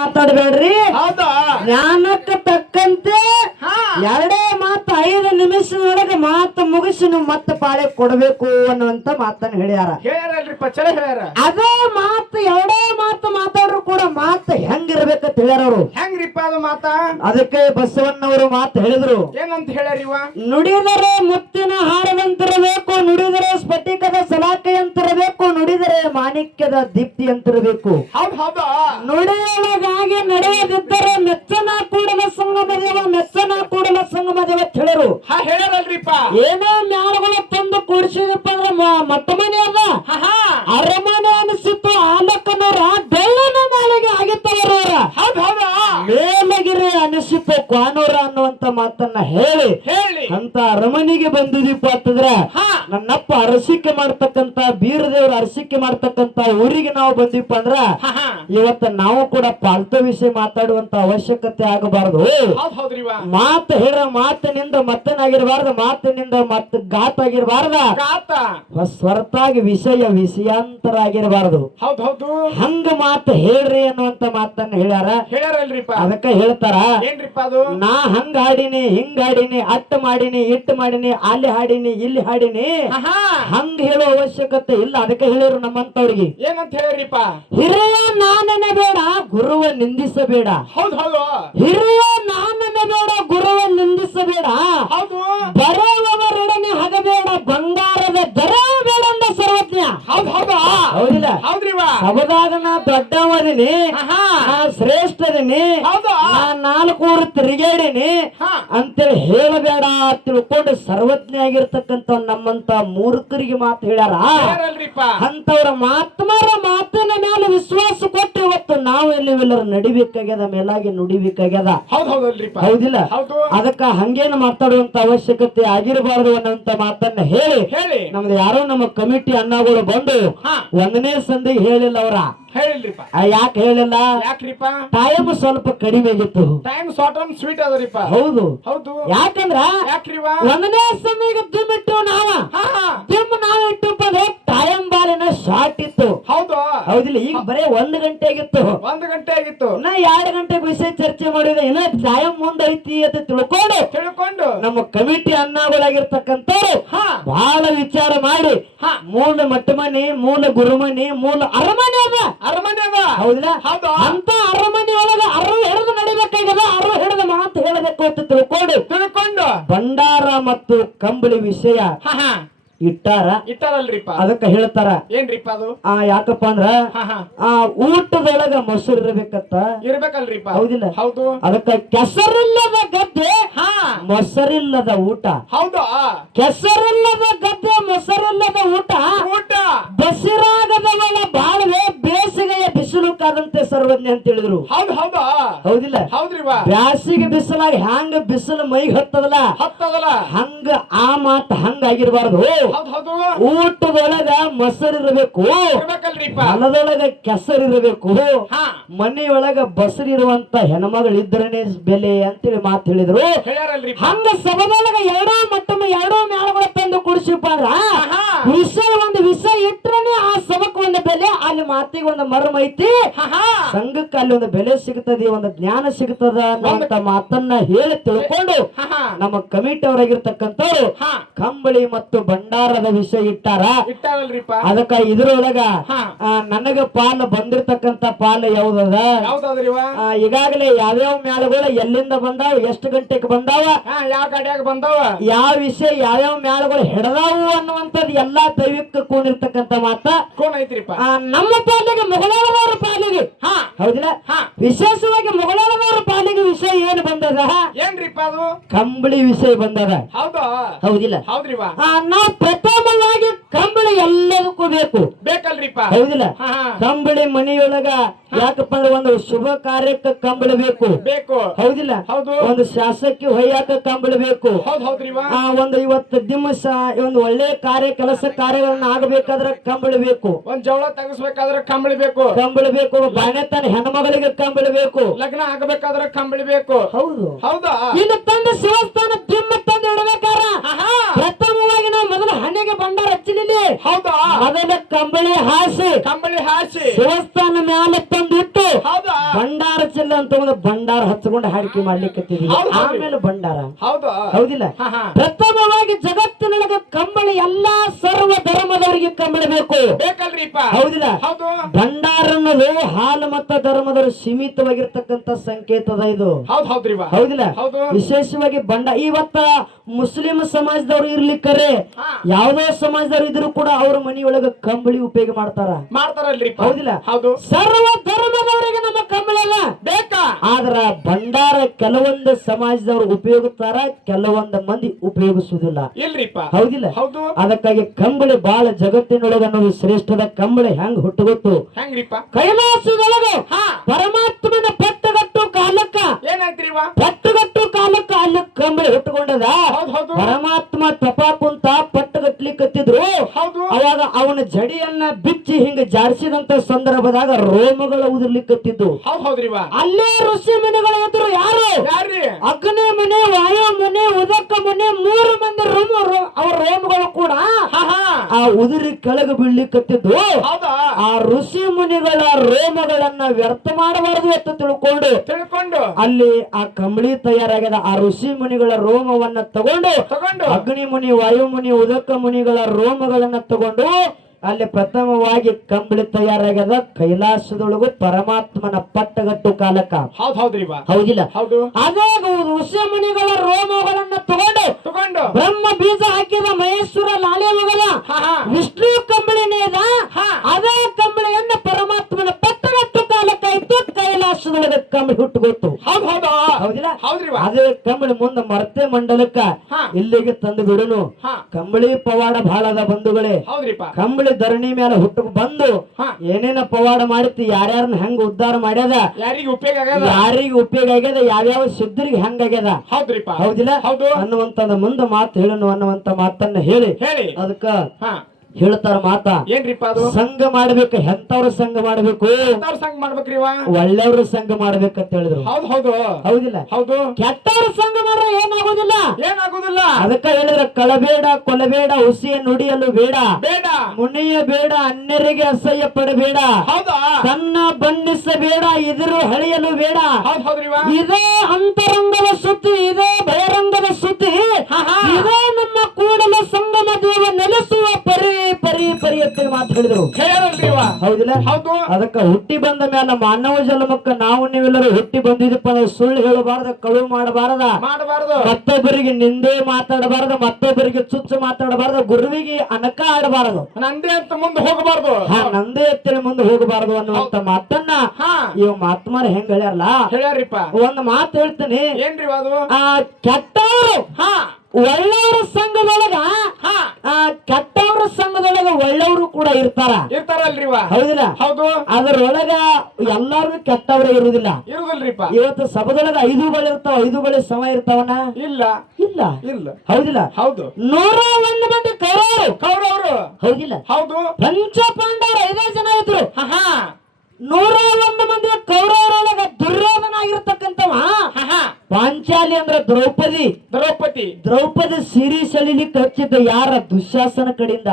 ಮಾತಾಡಬೇಡ್ರಿ. ಹೌದಾ ಜ್ಞಾನಕ್ಕೆ ತಕ್ಕಂತೆ ಎರಡೇ ಮಾತು 5 ನಿಮಿಷದೊಳಗೆ ಮಾತು ಮುಗಿಸಿ ನೀವು ಮತ್ತೆ ಪಾಳೆ ಕೊಡಬೇಕು ಅನ್ನುವಂತ ಮಾತನ್ನ ಹೇಳ್ಯಾರ. ಹೇಳ್ಯಾರಲ್ರಿಪ್ಪ, ಚಲೋ ಹೇಳ್ಯಾರ. ಅದೇ ಮಾತು ಎರಡೇ ಮಾತು ಮಾತಾಡ್ರು ಕೂಡ ಮಾತು ಹೆಂಗಿರ್ಬೇಕಂತ ಹೇಳ್ಯಾರ ಅವರು. ಹೆಂಗ್ರಿಪ್ಪ ಅದು ಮಾತ? ಅದಕ್ಕೆ ಬಸವಣ್ಣವರು ಮಾತು ಹೇಳಿದ್ರು. ಏನಂತ ಹೇಳ್ಯಾರಿವ? ನುಡಿದರೆ ಮುತ್ತಿನ ಹಾರದಂತಿರಬೇಕು, ನುಡಿದರೆ ಸ್ಫಟಿಕದ ಸಲಾಕೆಯಂತಿರಬೇಕು, ನುಡಿದರೆ ಮಾಣಿಕ್ಯದ ದೀಪ್ತಿ ಅಂತಿರಬೇಕು. ಹೌದ್ ಹೌದಾ ನುಡಿಯೊಳಗಾಗಿ ನಡೆಯದಿದ್ದರೆ ಮೆಚ್ಚನ ಕೂಡಲ ಸಂಗಮ ದೇವ, ಮೆಚ್ಚನ ಕೂಡಲ ಸಂಗಮ ದೇವ ಹೇಳಿರು. ಹೇಳ್ಯಾರಲ್ರಿಪ್ಪ. ಏನೇ ಮ್ಯಾಳಗಳು ತಂದು ಕೂಡಿಸಿದಪ್ಪ ಅಂದ್ರೆ ಮಟ್ಟಮನೆ ಅದ ಅರಮನೆ ಅನಿಸಿತ್ತು. ಆಲಕ್ಕನವರ ಬೆಳ್ಳನ ನಾಲಿಗೆ ಆಗಿತ್ತವರವರ. ಹೌದ್ ಹೌದಾ ಮೇಲಗಿರಿ ಅನಿಸಿತ್ತು ಕ್ವಾನೂರ ಅನ್ನುವಂತ ಮಾತನ್ನ ಹೇಳಿ ಅಂತ ಅರಮನೆಗೆ ಬಂದಿದೀಪ ಅಂತಂದ್ರ ನನ್ನಪ್ಪ ಅರಸಿಕೆ ಮಾಡ್ತಕ್ಕಂತ ಬೀರದೇವ್ರ ಅರಸಿಕೆ ಮಾಡ್ತಕ್ಕಂತ ಊರಿಗೆ ನಾವು ಬಂದಿಪ್ಪ ಅಂದ್ರ ಇವತ್ತ ನಾವು ಕೂಡ ಪಾಲ್ತು ವಿಷಯ ಮಾತಾಡುವಂತ ಅವಶ್ಯಕತೆ ಆಗಬಾರದು. ಮಾತು ಹೇಳ ಮಾತಿನಿಂದ ಮತ್ತನಾಗಿರಬಾರ್ದು, ಮಾತಿನಿಂದ ಮತ್ತ ಘಾತ ಆಗಿರಬಾರ್ದ, ಸ್ವರ್ತಾಗಿ ವಿಷಯಾಂತರ ಆಗಿರಬಾರದು. ಹೌದ್ ಹೌದು ಹಂಗ ಮಾತು ಹೇಳ್ರಿ ಅನ್ನುವಂತ ಮಾತನ್ನ ಹೇಳ್ಯಾರಲ್ರಿಪ್ಪ. ಅದಕ್ಕ ಹೇಳ್ತಾರ, ಏನ್ರಿಪ್ಪ ಅದು? ನಾ ಹಂಗ ಹಾಡಿನಿ ಹಿಂಗ ಹಾಡಿನಿ ಅಟ್ಟ ಮಾಡಿನಿ ಇಟ್ಟು ಮಾಡಿನಿ ಅಲ್ಲಿ ಹಾಡಿನಿ ಇಲ್ಲಿ ಹಾಡಿನಿ ಹಂಗ ಹೇಳೋ ಅವಶ್ಯಕತೆ ಇಲ್ಲ. ಅದಕ್ಕೆ ಹೇಳಿರು ನಮ್ಮಂತವ್ರಿಗೆ. ಏನಂತ ಹೇಳಿರಿಪ್ಪ? ಹಿರಿಯ ನಾನನೆ ಬೇಡ ಗುರುವ ನಿಂದಿಸಬೇಡ. ಹೌದ್ ಹೌದು ಹಿರಿಯ ನಾನನೆ ಬೇಡ ಗುರುವ ನಿಂದಿಸಬೇಡ. ಹೌದು ಬರೆಯುವವರೊಡನೆ ಹಗಬೇಡ, ಬಂಗಾರದ ದರ ಬೇಡ ಅಂದ ಸರ್ವಜ್ಞ. ಹೌದ್ ಹೌದಾ ಹೌದಿಲ್ಲ? ಹೌದ್ರಿವ. ಸಬದಾಗ ನಾ ದೊಡ್ಡವದಿನಿ, ನಾ ಶ್ರೇಷ್ಠದಿನಿ, ನಾ 4 ಊರು ತಿರುಗಾಡಿನಿ ಅಂತೇಳಿ ಹೇಳಬೇಡ ತಿಳ್ಕೊಂಡು ಸರ್ವಜ್ಞ ಆಗಿರ್ತಕ್ಕಂಥ ನಮ್ಮಂತ ಮೂರ್ಖರಿಗೆ ಮಾತು ಹೇಳ್ಯಾರ. ಅಂತವ್ರ ಮಾತ್ಮರ ಮಾತಿನ ಮೇಲೆ ವಿಶ್ವಾಸ ಕೊಟ್ಟು ಇವತ್ತು ನಾವು ಎಲ್ಲೆಲ್ಲರೂ ನಡಿಬೇಕಾಗ್ಯದ, ಮೇಲಾಗಿ ನುಡಿಬೇಕಾಗ್ಯದ. ಹೌದಿಲ್ಲ? ಅದಕ್ಕ ಹಂಗೇನು ಮಾತಾಡುವಂತ ಅವಶ್ಯಕತೆ ಆಗಿರಬಾರದು ಅನ್ನೋಂತ ಮಾತನ್ನ ಹೇಳಿ ನಮ್ದು ಯಾರೋ ನಮ್ಮ ಕಮಿಟಿ ಅಣ್ಣಗಳು ಬಂದು 1ನೇ ಸಂಧಿಗೆ ಹೇಳಿಲ್ಲ ಅವ್ರ. ಯಾಕೆ ಹೇಳಿಲ್ಲ? ಯಾಕ್ರಿಪ್ಪ? ಟೈಮ್ ಸ್ವಲ್ಪ ಕಡಿಮೆ ಆಗಿತ್ತು. ಟೈಮ್ ಶಾರ್ಟ್ ಅಂಡ್ ಸ್ವೀಟ್ ಅದರಿಪ್ಪ. ಹೌದು ಹೌದು. ಯಾಕಂದ್ರ 1ನೇ ಸಂಧಿಗೆ ದಿಮ್ ಇಟ್ಟು ನಾವು ಇಟ್ಟಪ್ಪ ಅಂದ್ರೆ ಟೈಮ್ ಬಾಲಿನ ಶಾರ್ಟ್ ಇತ್ತು. ಹೌದು ಹೌದಿಲ್ಲ? ಈಗ ಬರೇ 1 ಗಂಟೆ ಆಗಿತ್ತು. 1 ಗಂಟೆ ಆಗಿತ್ತು. ನಾ 2 ಗಂಟೆ ವಿಷಯ ಚರ್ಚೆ ಮಾಡಿದ. ಇನ್ನ ಟೈಮ್ ಮುಂದೈತಿ ಅಂತ ತಿಳ್ಕೊಂಡು ನಮ್ಮ ಕಮಿಟಿ ಅಣ್ಣಗಳಾಗಿರ್ತಕ್ಕಂಥವ್ರು ಬಹಳ ವಿಚಾರ ಮಾಡಿ ಮೂಲ ಮಟ್ಟಮನಿ, ಮೂಲ ಗುರುಮನಿ, ಮೂಲ ಅರಮನೆ ಅದ. ಹೌದಿಲ್ಲ? ಅಂತ ಅರಮನೆ ಒಳಗೆ ಅರು ಹಿಡಿದು ನಡಿಬೇಕಾಗ್ಯದ. ಅರು ಹಿಡಿದ ಮಾತು ಹೇಳಬೇಕು ಅಂತ ತಿಳ್ಕೊಂಡು ಭಂಡಾರ ಮತ್ತು ಕಂಬಳಿ ವಿಷಯ ಇಟ್ಟಾರಲ್ರಿಪ್ಪ. ಅದಕ್ಕ ಹೇಳ್ತಾರ, ಏನ್ರಿಪ್ಪ ಅದು? ಯಾಕಪ್ಪ ಅಂದ್ರ ಊಟದೊಳಗ ಮೊಸರು ಇರ್ಬೇಕಲ್ರಿಪ್ಪ. ಹೌದಿಲ್ಲ? ಹೌದು. ಅದಕ್ಕ ಕೆಸರಿಲ್ಲದ ಗದ್ದೆ ಮೊಸರಿಲ್ಲದ ಊಟ. ಹೌದು. ಕೆಸರಿಲ್ಲದ ಗದ್ದೆ ಮೊಸರಿಲ್ಲದ ಊಟ ಬಸಿರಾಗದವಳ ಬಾಳ್ವೆ ಬೇಸಿಗೆಯ ಬಿಸಿಲು ಕಾದಂತೆ ಸರ್ವಜ್ಞ ಅಂತ ಹೇಳಿದ್ರು. ಹೌದಿಲ್ಲ? ಬ್ಯಾಸಿಗೆ ಬಿಸಿಲಾಗಿ ಹ್ಯಾಂಗ ಬಿಸಿಲು ಮೈಗೆ ಹತ್ತದಲ್ಲ ಹಂಗ ಆ ಮಾತು ಹಂಗಾಗಿರ್ಬಾರ್ದು. ಊಟದೊಳಗ ಮೊಸರಿರಬೇಕು, ಹೊಲದೊಳಗ ಕೆಸರಿರಬೇಕು, ಮನೆಯೊಳಗ ಬಸರಿರುವಂತ ಹೆಣ್ಮಗಳಿದ್ರನೇ ಬೆಲೆ ಅಂತೇಳಿ ಮಾತು ಹೇಳಿದ್ರು. ಹಂಗ ಸಭದೊಳಗ 2 ಮಟ್ಟಮ 2 ಮ್ಯಾಳಗಳು ತಂದು ಕುಡಿಸಿಪ್ಪ ಅಂದ್ರ ಒಂದು ವಿಷಯ ಇಟ್ರನೆ ಆ ಸಭಕ್ ಒಂದು ಬೆಲೆ, ಅಲ್ಲಿ ಮಾತಿಗೆ ಒಂದು ಮರ್ಮ ಐತಿ, ಸಂಘಕ್ಕೆ ಅಲ್ಲಿ ಒಂದು ಬೆಲೆ ಸಿಗ್ತದೆ, ಒಂದು ಜ್ಞಾನ ಸಿಗ್ತದ ಅನ್ನುವಂತ ಮಾತನ್ನ ಹೇಳಿ ತಿಳ್ಕೊಂಡು ನಮ್ಮ ಕಮಿಟಿ ಅವರಾಗಿರ್ತಕ್ಕಂಥವ್ರು ಕಂಬಳಿ ಮತ್ತು ಭಂಡಾರದ ವಿಷಯ ಇಟ್ಟಾರಲ್ರಿಪ್ಪ. ಅದಕ್ಕ ಇದ್ರೊಳಗ ನನಗ ಪಾಲು ಬಂದಿರ್ತಕ್ಕಂತ ಪಾಲು ಯಾವ್ದದ? ಈಗಾಗಲೇ ಯಾವ್ಯಾವ ಮ್ಯಾಳಗಳು ಎಲ್ಲಿಂದ ಬಂದಾವ, ಎಷ್ಟು ಗಂಟೆಗೆ ಬಂದಾವ, ಯಾವ ಗಾಡಿಯಾಗ ಬಂದಾವ, ಯಾವ ವಿಷಯ ಯಾವ್ಯಾವ ಮ್ಯಾಳಗಳು ಹಿಡದಾವು ಅನ್ನುವಂಥದ್ದು ಎಲ್ಲಾ ದೈವಿಕ ಕೂಡಿರ್ತಕ್ಕಂತ ಮಾತ ಐತ್ರಿಪ್ಪ. ನಮ್ಮ ಪಾಲಿಗೆ ಮೊಘಲಾಳದವರ ಪಾಲಿಗೆ ಹೌದಿಲ್ಲ, ವಿಶೇಷವಾಗಿ ಮೊಘಲಾಳದವರ ಪಾಲಿಗೆ ವಿಷಯ ಏನು ಬಂದದ? ಏನ್ರಿಪ್ಪ ಅದು? ಕಂಬಳಿ ವಿಷಯ ಬಂದದ. ಹೌದಿಲ್ಲ? ನಾವು ಪ್ರಥಮವಾಗಿ ಕಂಬಳಿ ಎಲ್ಲದಕ್ಕೂ ಬೇಕಲ್ರಿಪ್ಪ. ಹೌದಿಲ್ಲ? ಕಂಬಳಿ ಮನೆಯೊಳಗ ಯಾಕಪ್ಪ ಅಂದ್ರೆ ಒಂದು ಶುಭ ಕಾರ್ಯಕ್ಕೆ ಕಂಬಳಿ ಬೇಕು. ಹೌದಿಲ್ಲ? ಒಂದು ಶಾಸಕಿ ಹೊಯ್ಯಾಕ ಕಂಬಳಿ ಬೇಕು. ಒಂದು ಇವತ್ತು ದಿವಸ ಒಂದು ಒಳ್ಳೆ ಕಾರ್ಯ ಕೆಲಸ ಕಾರ್ಯಗಳನ್ನ ಆಗಬೇಕಾದ್ರೆ ಕಂಬಳಿ ಬೇಕು. ಒಂದ್ ಜವಳ ತೆಗಿಸ್ಬೇಕಾದ್ರೆ ಕಂಬಳಿ ಬೇಕು. ಬಾಣೆತನ ಹೆಣ್ಮಗಳಿಗೆ ಕಂಬಳಿ ಬೇಕು. ಲಗ್ನ ಆಗಬೇಕಾದ್ರೆ ಕಂಬಳಿ ಬೇಕು. ಹೌದಾ? ಇನ್ನು ತಂದು ಶಿವಸ್ಥಾನ ದಿಮ್ಮ ತಂದು ಇಡಬೇಕಾರ ಪ್ರಥಮವಾಗಿ ನಾವು ಮೊದಲು ಮನೆಗೆ ಭಂಡಾರ ಹಚ್ಚಲಿಲ್ಲ. ಹೌದಾ ಮೊದಲ ಕಂಬಳಿ ಹಾಸಿ ದೇವಸ್ಥಾನ ಮ್ಯಾಲ ತಂದಿಟ್ಟು ಹೌದಾ ಭಂಡಾರ ಚೆಲ್ಲ ಅಂತ ಒಂದು ಭಂಡಾರ ಹಚ್ಕೊಂಡು ಹಾಡಿಕೆ ಮಾಡ್ಲಿಕ್ಕೆ ಆಮೇಲೆ ಭಂಡಾರ. ಹೌದಾ ಹೌದಿಲ್ಲ? ಪ್ರಥಮವಾಗಿ ಜಗತ್ತಿನೊಳಗೆ ಕಂಬಳಿ ಎಲ್ಲಾ ಸರ್ವ ಧರ್ಮದವರಿಗೆ ಕಂಬಳಿ ಬೇಕು. ಬೇಕಲ್ರಿಪ್ಪ? ಹೌದಿಲ್ಲ? ಹೌದು. ಭಂಡಾರ ಅನ್ನೋದು ಹಾಲು ಮತ್ತ ಧರ್ಮದವರು ಸೀಮಿತವಾಗಿರ್ತಕ್ಕಂಥ ಸಂಕೇತದ ಇದು. ಹೌದಿಲ್ಲ? ವಿಶೇಷವಾಗಿ ಇವತ್ತ ಮುಸ್ಲಿಂ ಸಮಾಜದವ್ರು ಇರ್ಲಿಕ್ಕರೆ ಯಾವ್ದೋ ಸಮಾಜದವ್ರು ಇದ್ರು ಕೂಡ ಅವ್ರ ಮನೆಯೊಳಗ ಕಂಬಳಿ ಉಪಯೋಗ ಮಾಡ್ತಾರಲ್ರಿ. ಹೌದಿಲ್ಲ? ಸರ್ವ ಧರ್ಮದವರಿಗೆ ನಮ್ಮ ಕಂಬಳಿ ಅಲ್ಲ ಬೇಕಾ, ಆದ್ರ ಭಂಡಾರ ಕೆಲವೊಂದು ಸಮಾಜದವರು ಉಪಯೋಗಿಸ್ತಾರ, ಕೆಲವೊಂದು ಮಂದಿ ಉಪಯೋಗಿಸುವುದಿಲ್ಲ. ಇಲ್ರಿಪ್ಪ? ಹೌದಿಲ್ಲ? ಅದಕ್ಕಾಗಿ ಕಂಬಳಿ ಬಹಳ ಜಗತ್ತಿನೊಳಗ ಅನ್ನೋದು ಶ್ರೇಷ್ಠದ. ಕಂಬಳಿ ಹೆಂಗ್ ಹುಟ್ಟುಗೊತ್ತು? ಕೈಲಾಸದೊಳಗ ಪರಮಾತ್ಮನ ಪಟ್ಟಗಟ್ಟು ಕಾಲಕ್ಕ ಪಟ್ಟಗಟ್ಟು ಕಾಲಕ್ಕ ಅಲ್ಲಿ ಕಂಬಳಿ ಹುಟ್ಟುಕೊಂಡದ. ಪರಮಾತ್ಮ ತಪ ಕುಂತ ಪಟ್ಟಗಟ್ಲಿಕ್ಕತ್ತಿದ್ರು. ಅವಾಗ ಅವನ ಜಡಿಯನ್ನ ಬಿಚ್ಚಿ ಹಿಂಗ ಜಾರಿಸಿದಂತ ಸಂದರ್ಭದಾಗ ರೋಮಗಳ ಉದುರ್ಲಿಕ್ಕತ್ತಿದ್ದು. ಅಲ್ಲೇ ಋಷಿ ಮುನಿಗಳು ಎದ್ರು. ಯಾರು? ಅಗ್ನಿ ಮುನಿ, ವಾಯು ಮುನಿ, ಉದಕ ಮುನಿ, 3 ಮಂದಿ ಅವ್ರ ರೋಮಗಳು ಕೂಡ ಆ ಉದುರಿ ಕೆಳಗೆ ಬೀಳ್ಲಿಕ್ಕತ್ತಿದ್ದು. ಆ ಋಷಿ ಮುನಿಗಳ ರೋಮಗಳನ್ನ ವ್ಯರ್ಥ ಮಾಡಬಾರದು ಅಂತ ತಿಳ್ಕೊಂಡು ಅಲ್ಲಿ ಆ ಕಂಬಳಿ ತಯಾರಾಗ್ಯದ. ಆ ಋಷಿ ಮುನಿಗಳ ರೋಮವನ್ನ ತಗೊಂಡು ಅಗ್ನಿ ಮುನಿ, ವಾಯು ಮುನಿ, ಉದಕ ಮುನಿಗಳ ರೋಮಗಳನ್ನ ತಗೊಂಡು ಅಲ್ಲಿ ಪ್ರಥಮವಾಗಿ ಕಂಬಳಿ ತಯಾರಾಗ್ಯದ. ಕೈಲಾಸದೊಳಗು ಪರಮಾತ್ಮನ ಪಟ್ಟಗಟ್ಟು ಕಾಲಕ್ಕ. ಹೌದಿಲ್ಲ? ಅದೇ ಋಷಿ ಮುನಿಗಳ ರೋಮಗಳನ್ನ ತಗೊಂಡು ಬ್ರಹ್ಮ ಬೀಜ ಹಾಕಿದ ಮಹೇಶ್ವರ ಲಾಲೆ ಮಗಲ ವಿಷ್ಣು ಕಂಬಳಿನೇದ. ಅದೇ ಕಂಬಳಿಯನ್ನ ಪರಮಾತ್ಮನ ಪಟ್ಟಗಟ್ಟು ಕಾಲಕ್ಕ ಇತ್ತು. ಕೈಲಾಸದೊಳಗ ಕಂಬಳಿ ಹುಟ್ಟುಗೊತ್ತು. ಹೌದಿಲ್ಲ? ಅದೇ ಕಂಬಳಿ ಮುಂದೆ ಮರ್ತೆ ಮಂಡಲಕ್ಕ ಇಲ್ಲಿಗೆ ತಂದು ಬಿಡುನು. ಕಂಬಳಿ ಪವಾಡ ಬಹಳ ಅದ ಬಂಧುಗಳೇ. ಕಂಬಳಿ ಧರಣಿ ಮೇಲೆ ಹುಟ್ಟು ಬಂದು ಏನೇನ ಪವಾಡ ಮಾಡಿತ್ತು, ಯಾರ್ಯಾರನ್ನ ಹೆಂಗ ಉದ್ಧಾರ ಮಾಡ್ಯದ, ಯಾರಿಗೆ ಉಪಯೋಗ ಆಗ್ಯದ, ಯಾವ್ಯಾವ ಸಿದ್ಧರಿಗೆ ಹೆಂಗಾಗ್ಯದ. ಹೌದಿಲ್ಲ? ಅನ್ನುವಂತ ಮುಂದೆ ಮಾತು ಹೇಳನು ಅನ್ನುವಂತ ಮಾತನ್ನ ಹೇಳಿ ಅದಕ್ಕ ಹೇಳ್ತಾರ ಮಾತಾ. ಏನ್ರಿಪ್ಪ ಅದು? ಸಂಘ ಮಾಡ್ಬೇಕು. ಎಂತವ್ರ ಸಂಘ ಮಾಡ್ಬೇಕು? ಒಳ್ಳೆಯವ್ರ ಸಂಘ ಮಾಡ್ಬೇಕಂತ ಹೇಳಿದ್ರು. ಹೌದಿಲ್ಲ? ಕೆಟ್ಟವ್ರ ಸಂಘ ಮಾಡ್ರೆ ಏನಾಗೋದಿಲ್ಲ. ಅದಕ್ಕ ಹೇಳಿದ್ರ ಕಳಬೇಡ, ಕೊಲಬೇಡ, ಹುಸಿಯ ನುಡಿಯಲು ಬೇಡ, ಮುನಿಯ ಬೇಡ, ಅನ್ಯರಿಗೆ ಅಸಹ್ಯ ಪಡಬೇಡ, ತನ್ನ ಬಣ್ಣಿಸಬೇಡ, ಇದರು ಹಳೆಯಲು ಬೇಡ. ಇದೇ ಅಂತರಂಗದ ಸುದ್ದಿ, ಇದೇ ಬಹಿರಂಗದ ಸುದ್ದಿ, ಇದೇ ನಮ್ಮ ಕೂಡಲ ಸಂಗಮ ದೇವ ನೆಲೆಸುವ ಪರಿ ಎತ್ತಿನ ಮಾತು ಹೇಳಿದ್ರು. ಹೌದಿಲ್ಲ? ಅದಕ್ಕ ಹುಟ್ಟಿ ಬಂದ ಮೇಲೆ ಮಾನವ ಜನ್ಮಕ್ಕ ನಾವು ನೀವೆಲ್ಲರೂ ಹುಟ್ಟಿ ಬಂದಿದ್ದಪ್ಪ ಅಂದ್ರೆ ಸುಳ್ಳು ಹೇಳಬಾರ್ದ, ಕಳುವು ಮಾಡಬಾರದ, ಮತ್ತೊಬ್ಬರಿಗೆ ನಿಂದೆ ಮಾತಾಡಬಾರದು, ಮತ್ತೊಬ್ಬರಿಗೆ ಚುಚ್ಚು ಮಾತಾಡಬಾರದು, ಗುರುವಿಗೆ ಅನಕ ಆಡಬಾರದು, ನಂದೇ ಅಂತ ಮುಂದೆ ಹೋಗಬಾರದು, ನಂದೇ ಎತ್ತಿನ ಮುಂದೆ ಹೋಗಬಾರದು ಅನ್ನುವಂತ ಮಾತನ್ನ ಇವ್ ಮಾತ್ಮಾರ ಹೆಂಗ್ ಹೇಳ್ಯಾರಿಪ್ಪ. ಒಂದು ಮಾತು ಹೇಳ್ತೀನಿ. ಏನ್ರಿ ಅದು? ಕೆಟ್ಟವರು ಒಳ್ಳೆಯವರ ಸಂಘದೊಳಗ ಕೆಟ್ಟವರ ಸಂಘದೊಳಗ ಒಳ್ಳೆಯವರು ಕೂಡ ಇರ್ತಾರಲ್ರಿ. ಹೌದಿಲ್ಲ? ಅದರೊಳಗ ಎಲ್ಲಾರು ಕೆಟ್ಟವ್ರೆ ಇರುವುದಿಲ್ಲ. ಇವತ್ತು ಸಭದೊಳಗ 5 ಬಳೆ ಇರ್ತಾವ, 5 ಬಳೆ ಸಮ ಇರ್ತಾವನ? ಇಲ್ಲ. ಹೌದಿಲ್ಲ? 101 ಮಂದಿ ಕೌರವರು. ಹೌದಿಲ್ಲ? ಪಂಚ ಪಾಂಡವರು 5 ಜನ ಇದ್ರು. 101 ಮಂದಿ ಕೌರವರೊಳಗ ದುರ್ಯೋಧನ ಆಗಿರ್ತಕ್ಕಂಥವ ಪಾಂಚಾಲಿ ಅಂದ್ರ ದ್ರೌಪದಿ ಸಿರಿ ಸೆಳಿಲಿಕ್ಕೆ ಹಚ್ಚಿದ್ದ ಯಾರ? ದುಶ್ಯಾಸನ ಕಡೆಯಿಂದ.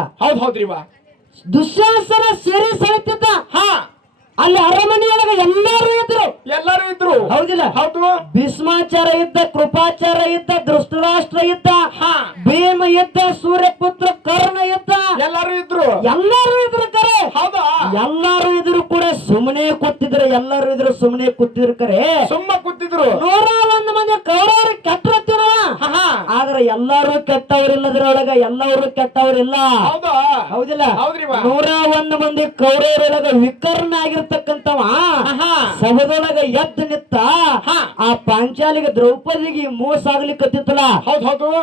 ದುಶ್ಯಾಸನ ಸಿರಿ ಸೆಳಿತಿದ್ದ. ಅಲ್ಲಿ ಅರಮನೆಯೊಳಗ ಎಲ್ಲರೂ ಇದ್ರು. ಹೌದಿಲ್ಲ? ಭೀಷ್ಮಾಚಾರ ಇದ್ದ, ಕೃಪಾಚಾರ ಇದ್ದ, ಧೃಷ್ಟರಾಷ್ಟ್ರ ಇದ್ದ, ಭೀಮ ಇದ್ದ, ಸೂರ್ಯಪುತ್ರ ಕರ್ಣ ಇದ್ದ, ಎಲ್ಲರೂ ಇದ್ರು. ಕರೆ ಎಲ್ಲರೂ ಇದ್ರು ಕೂಡ ಸುಮ್ಮನೆ ಕೂತಿದ್ರು. ಎಲ್ಲರೂ ಇದ್ರು ಸುಮ್ಮನೆ ಕೂತಿದ್ರು. ಕರೆ ಕೂತಿದ್ರು. 101 ಮಂದಿ ಕೌರವರು ಕೆಟ್ಟರತ್ತಿನವ. ಆದ್ರೆ ಎಲ್ಲರೂ ಕೆಟ್ಟವರಿಲ್ಲದ್ರೊಳಗ ಎಲ್ಲರೂ ಕೆಟ್ಟವರಿಲ್ಲ. ಹೌದಿಲ್ಲ? 101 ಮಂದಿ ಕೌರವರೊಳಗ ವಿಕರ್ಣ ಆಗಿರ್ತಕ್ಕಂಥವ ಸಭದೊಳಗ ಎದ್ದು ನಿತ್ತ ಆ ಪಾಂಚಾಲಿಗೆ ದ್ರೌಪದಿಗೆ ಮೋಸ ಆಗ್ಲಿಕ್ಕತ್ತಿತ್ತಲ್ಲ.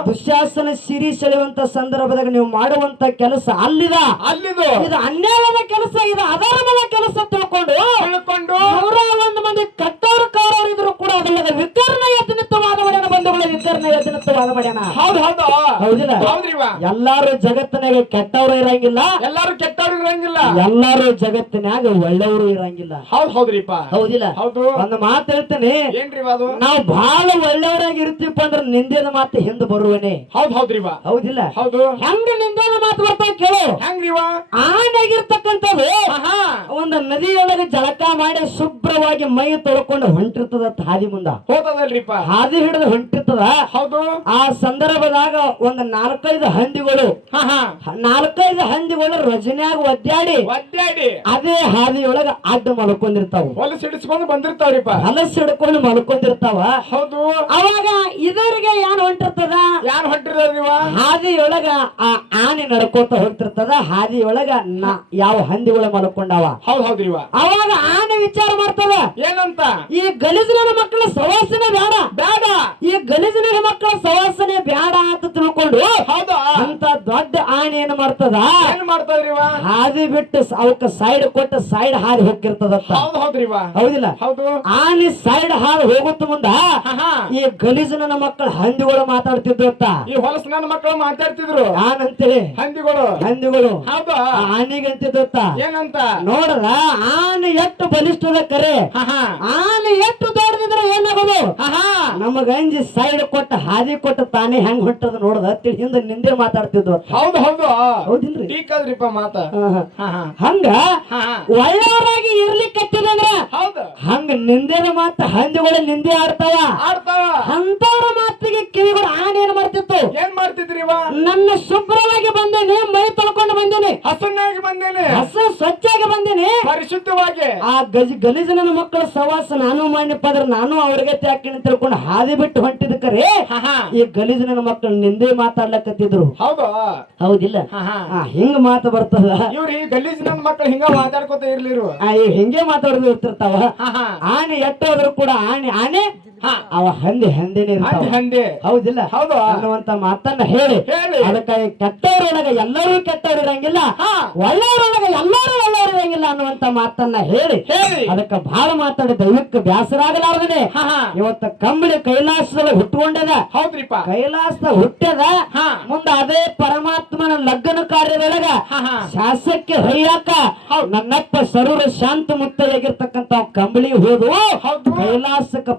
ದುಶ್ಯಾಸನ ಸಿರಿ ಸೆಳೆಯುವಂತ ಸಂದರ್ಭದಾಗ ನೀವು ಮಾಡುವಂತ ಕೆಲಸ ಇದು ಅನ್ಯಾಯದ ಕೆಲಸ, ಇದು ಅಧರ್ಮದ ಕೆಲಸ ತಿಳ್ಕೊಂಡು 101 ಮಂದಿ ಕೆಟ್ಟವರು ಕೌರವರು ಇದ್ರು ಕೂಡ ಅದರೊಳಗ ವಿಕರ್ಣ ಎದ್ದು ನಿತ್ತವಾದ ಮಾಡ್ಯಾನ. ಬಂಧುಗಳ ವಿಕರ್ಣ ಎದ್ದು ನಿತ್ತವಾದ ಮಾಡ್ಯಾನ. ಹೌದಿಲ್ಲ ಹೌದ್ರಿವ ಎಲ್ಲಾರು ಜಗತ್ತಿನಾಗ ಕೆಟ್ಟವ್ರು ಇರಂಗಿಲ್ಲ, ಎಲ್ಲಾರು ಕೆಟ್ಟವ್ರು ಇರಂಗಿಲ್ಲ, ಎಲ್ಲಾರು ಜಗತ್ತಿನಾಗ ಒಳ್ಳೆಯವರು ಇರಂಗಿಲ್ಲ. ಹೌದ್ರಿಪ್ಪ ಹೌದಿಲ್ಲ. ಹೌದು. ಒಂದು ಮಾತು ಹೇಳ್ತೇನೆ, ಏನ್ರಿವ ಅದು? ನಾವು ಬಹಳ ಒಳ್ಳೆಯವರಾಗಿ ಇರ್ತೀವಪ್ಪ ಅಂದ್ರೆ ನಿಂದೇನ ಮಾತು ಹಿಂದೆ ಬರುವನೆ. ಹೌದ್ರಿವ ಹೌದಿಲ್ಲ. ಹೌದು. ಹೆಂಗ ನಿಂದೇನ ಮಾತು ಬರ್ತಾವ ಕೇಳು. ಹೆಂಗ್ರಿವ? ಆನೆಗಿರ್ತಕ್ಕಂಥದ್ದು ಒಂದು ನದಿಯೊಳಗೆ ಜಳಕ ಮಾಡಿ ಶುಭ್ರವಾಗಿ ಮೈ ತೊಳ್ಕೊಂಡು ಹೊಂಟಿರ್ತದ ಹಾದಿ ಮುಂದ ಹೋತದಲ್ರಿಪ್ಪ, ಹಾದಿ ಹಿಡಿದು ಹೊಂಟಿರ್ತದ. ಹೌದು. ಆ ಸಂದರ್ಭದಾಗ ಒಂದು 4-5 ಹಂದಿಗಳು 4-5 ಹಂದಿಗಳು ರಜನ್ಯಾಗ ಒದ್ದಾಡಿ ಅದೇ ಹಾದಿಯೊಳಗ ಅಡ್ಡ ಮಲ್ಕೊಂಡಿರ್ತಾವ, ಹೊಲಸ್ ಹಿಡಿಸ್ಕೊಂಡು ಬಂದಿರ್ತಾವ್ರಿಪ್ಪ, ಹಲಸ್ ಹಿಡ್ಕೊಂಡು ಮಲ್ಕೊಂಡಿರ್ತಾವ. ಹೌದು. ಅವಾಗ ಇದರಿಗೆ ಯಾನ್ ಹೊಂಟಿರ್ತದ, ಯಾರು ಹೊಂಟಿರ್ತಾವ್ರಿವ? ಹಾದಿಯೊಳಗ ಆ ಆನೆ ನಡ್ಕೋತ ಹೋಗ್ತಿರ್ತದ, ಹಾದಿಯೊಳಗ ಯಾವ ಹಂದಿಗಳು ಮಲ್ಕೊಂಡಾವ. ಹೌದ್ರಿವ. ಅವಾಗ ಆನೆ ವಿಚಾರ ಮಾಡ್ತದ, ಏನಂತ? ಈ ಗಲೀಜಿನ ಮಕ್ಕಳ ಸವಾಸನೆ ಬೇಡ ಬೇಡ, ಈ ಗಲೀಜಿನ ಮಕ್ಕಳ ಸವಾಸನೆ ಬೇಡ ಅಂತ ತಿಳ್ಕೊಂಡು ಹೌದಾ ಅಂತ ದೊಡ್ಡ ಆನೆ ಏನ್ ಮಾಡ್ತದ, ಏನ್ ಮಾಡ್ತಾವ್ರಿವ? ಹಾದಿ ಬಿಟ್ಟು ಅವಕ್ಕ ಸೈಡ್ ಕೊಟ್ಟು ಸೈಡ್ ಹಾರಿ ಹೋಗಿರ್ತದತ್ತ. ಹೌದ್ರಿವ. ಹೌದಿಲ್ಲ. ಹೌದು. ಆನೆ ಸೈಡ್ ಹಾರಿ ಹೋಗುತ್ತ ಮುಂದ ಈ ಗಲೀಜಿನ ಮಕ್ಕಳ ಹಂದಿಗಳು ಮಾತಾಡ್ತಿದ್ರತ್ತ. ಈ ಹೊಲಸ್ ನನ್ನ ಮಕ್ಕಳು ಮಾತಾಡ್ತಿದ್ರು ಆನಂತೇಳಿ ಹಂದಿಗಳು ಹೌದಾ ಆನೆಗೆ ಅಂತಿದ್ರತ್ತ. ಏನಂತ? ನೋಡ್ರ ಆನೆ ಎಷ್ಟು ಬಲಿಷ್ಠದ ಕರೆ, ಆನೆ ಎಷ್ಟು ದೊಡ್ಡದಿದ್ರೆ ಏನಾಗೋದು, ನಮಗ ಅಂಜಿ ಸೈಡ್ ಕೊಟ್ಟ ಹಾದಿ ಕೊಟ್ಟ ತಾನೇ ಹೆಂಗ್ ಹೊಂಟದ ನೋಡ್ದ ತಿಳಿ ಹಿಂದೆ ನಿಂದೆ ಮಾತಾಡ್ತಿದ್ವು. ಹೌದು. ಹೌದಿಲ್ರಿ? ಟೀಕಲ್ರಿಪ್ಪ ಮಾತ. ಹಂಗ ಒಳ್ಳೆಯವರಾಗಿ ಇರ್ಲಿಕ್ಕತ್ತಿದಂದ್ರ ಹಂಗ ನಿಂದೇನ ಮಾತ ಹಂದಿಗಳು ನಿಂದೆ ಆಡ್ತಾವ. ಅಂತವ್ರ ಮಾತಿಗೆ ಕಿವಿಗಳು ಆನೆ ಏನ್ ಮಾಡ್ತಿತ್ತು, ಏನ್ ಮಾಡ್ತಿದ್ರಿವ? ನನ್ನ ಶುಭ್ರವಾಗಿ ಬಂದೇನೆ, ಮೈ ತೊಳ್ಕೊಂಡು ಬಂದೇನೆ, ಹಸನ್ನಾಗಿ ಬಂದೇನೆ, ಸ್ವಚ್ಛಾಗಿ ಬಂದೇನೆ, ಪರಿಶುದ್ಧವಾಗಿ. ಆ ಗಲೀಜನ ಮಕ್ಕಳ ಸವಾಸ ನಾನು ಮಾಡಿಪ್ಪ ಅಂದ್ರೆ ನಾನು ಅವ್ರಿಗೆ ತ್ಯಾಕಿನ ತಿಳ್ಕೊಂಡು ಹಾದಿ ಬಿಟ್ಟು ಹೊಂಟಿದ ಕರೆ ಈ ಗಲೀಜನ ಮಕ್ಕಳು ನಿಂದೆ ಮಾತಾಡ್ಲಕತ್ತಿದ್ರು. ಹೌದಿಲ್ಲ. ಹಿಂಗ ಮಾತು ಬರ್ತದ. ಇವ್ರಿ ಗಲೀಜ್ ನನ್ನ ಮಕ್ಕಳು ಹಿಂಗ ಮಾತಾಡ್ಕೊತ ಇರ್ಲಿರು, ಹಿಂಗೆ ಮಾತಾಡೋದು ಇರ್ತಿರ್ತಾವ. ಆನೆ ಎಟ್ಟೋದ್ರು ಕೂಡ ಆನೆ ಅವ ಹಂದಿನೇ ಇರ್ತಾವ. ಹೌದಿಲ್ಲ. ಹೌದು ಅನ್ನುವಂತ ಮಾತನ್ನ ಹೇಳಿ ಅದಕ್ಕಾಗಿ ಕೆಟ್ಟವರೊಳಗ ಎಲ್ಲರೂ ಕೆಟ್ಟವ್ರು ಇರಂಗಿಲ್ಲ, ಒಳ್ಳೆಯವರೊಳಗ ಎಲ್ಲರೂ ಒಳ್ಳೆಯವರು ಇರಂಗಿಲ್ಲ ಅನ್ನುವಂತ ಮಾತನ್ನ ಹೇಳಿ ಅದಕ್ಕ ಬಹಳ ಮಾತಾಡಿ ದೈವಕ್ಕೆ ಬ್ಯಾಸರಾಗಲಾರ್ದನೆ ಇವತ್ತ ಕಂಬಳಿ ಕೈಲಾಸದಲ್ಲಿ ಹುಟ್ಟುಕೊಂಡದ. ಹೌದ್ರಿಪ್ಪ. ಕೈಲಾಸದ ಹುಟ್ಟದ ಮುಂದ ಅದೇ ಪರಮಾತ್ಮನ ಲಗ್ನ ಕಾರ್ಯದೊಳಗ ಶಾಸಕ್ಕೆ ಹೊಯ್ಯಾಕ ನನ್ನಪ್ಪ ಸರೂರ ಶಾಂತ ಮುತ್ತವಾಗಿರ್ತಕ್ಕಂತ ಕಂಬಳಿ ಹೋದು ಕೈಲಾಸಕ್ಕ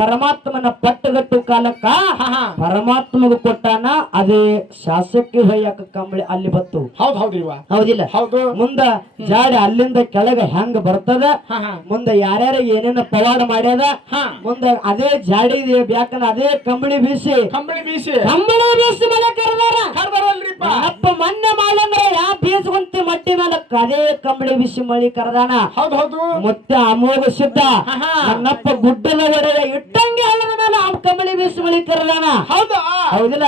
ಪರಮಾತ್ಮನ ಪಟ್ಟಗಟ್ಟು ಕಾಲಕ್ಕ ಪರಮಾತ್ಮಗ ಕೊಟ್ಟಾನ. ಅದೇ ಶಾಸಕ್ಕೆ ಹೊಯ್ಯಾಕ ಕಂಬಳಿ ಅಲ್ಲಿ ಬತ್ತು. ಹೌದಿಲ್ಲ. ಮುಂದ ಜಾಡಿ ಅಲ್ಲಿಂದ ಕೆಳಗೆ ಹೆಂಗ ಬರ್ತದ, ಮುಂದ ಯಾರ್ಯಾರ ಏನೇನ ಪವಾಡ ಮಾಡ್ಯದ, ಮುಂದ ಅದೇ ಜಾಡಿ ಬ್ಯಾಕನ ಅದೇ ಕಂಬಳಿ ಬೀಸಿ ಮನೆ ಕರೆದಾರ. ಅಪ್ಪ ಮೊನ್ನೆ ಮಾಲಂದ್ರ ಯಾ ಬೀಸ್ಕೊಂತಿ ಮಟ್ಟಿ ಮೇಲೆ ಅದೇ ಕಂಬಳಿ ಬಿಸಿ ಮಳಿ ಕರೆದಾನ. ಮತ್ತೆ ಅಮೋಘ ಸಿದ್ಧ ನನ್ನಪ್ಪ ಗುಡ್ಡದ ಒಡೆಯ ಇಟ್ಟಂಗೆ ಹಳ್ಳದ ಮೇಲೆ ಆ ಕಂಬಳಿ ಬೀಸಿ ಮಳಿ ಕರೆದಾನ. ಹೌದಿಲ್ಲ.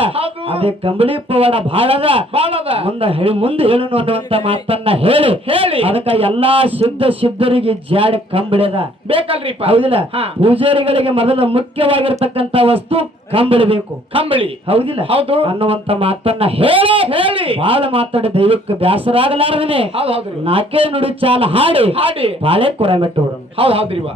ಅದೇ ಕಂಬಳಿ ಪವಾಡ ಬಹಳದ. ಮುಂದೆ ಹೇಳೋಣ ಅನ್ನುವಂತ ಮಾತನ್ನ ಹೇಳಿ ಅದಕ್ಕ ಎಲ್ಲಾ ಸಿದ್ಧರಿಗೆ ಜಾಡಿ ಕಂಬಳಿದ ಬೇಕಲ್ರಿಪ್ಪ. ಹೌದಿಲ್ಲ. ಪೂಜಾರಿಗಳಿಗೆ ಮೊದಲು ಮುಖ್ಯವಾಗಿರ್ತಕ್ಕಂತ ವಸ್ತು ಕಂಬಳಿ ಬೇಕು. ಹೌದಿಲ್ಲ. ಅನ್ನುವಂತ ಮಾತನ್ನ ಹೇಳಿ ಬಹಳ ಮಾತಾಡಿ ದೈವಕ್ಕೆ ಬ್ಯಾಸರಾಗಲಾರದನೆ 4 ನುಡಿ ಚಾಲ ಹಾಡಿ ಬಾಳೆ ಕೊರ ಮೆಟ್ಟು. ಹೌದ್ರಿವ.